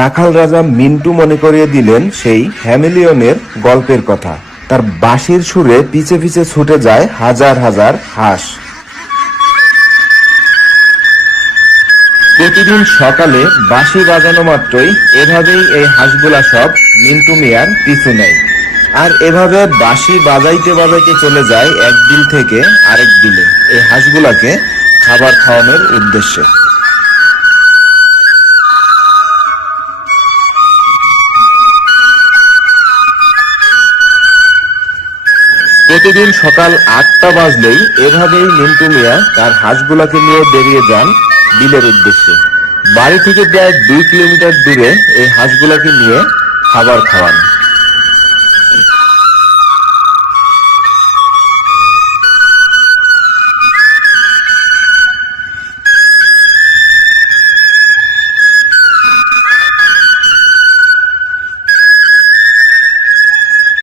রাখাল রাজা মিন্টু মনে করিয়ে দিলেন সেই হ্যামিলিয়নের গল্পের কথা। তার বাঁশির সুরে পিছে পিছে ছুটে যায় হাজার হাজার হাঁস। প্রতিদিন সকালে বাঁশি বাজানো মাত্রই এভাবেই এই হাঁসগুলা সব মিন্টু মিয়ার পিছু নেয়। আর এভাবে বাঁশি বাজাইতে বাজাইতে চলে যায় এক বিল থেকে আরেক বিলে এই হাঁসগুলাকে খাবার খাওয়ানোর উদ্দেশ্যে। প্রতিদিন সকাল 8টা বাজলেই এভাবেই মিন্টু মিয়া তার হাঁসগুলাকে নিয়ে বেরিয়ে যান বিলের উদ্দেশ্যে। বাড়ি থেকে প্রায় 2 কিলোমিটার দূরে এই হাঁসগুলাকে নিয়ে খাবার খাওয়ান।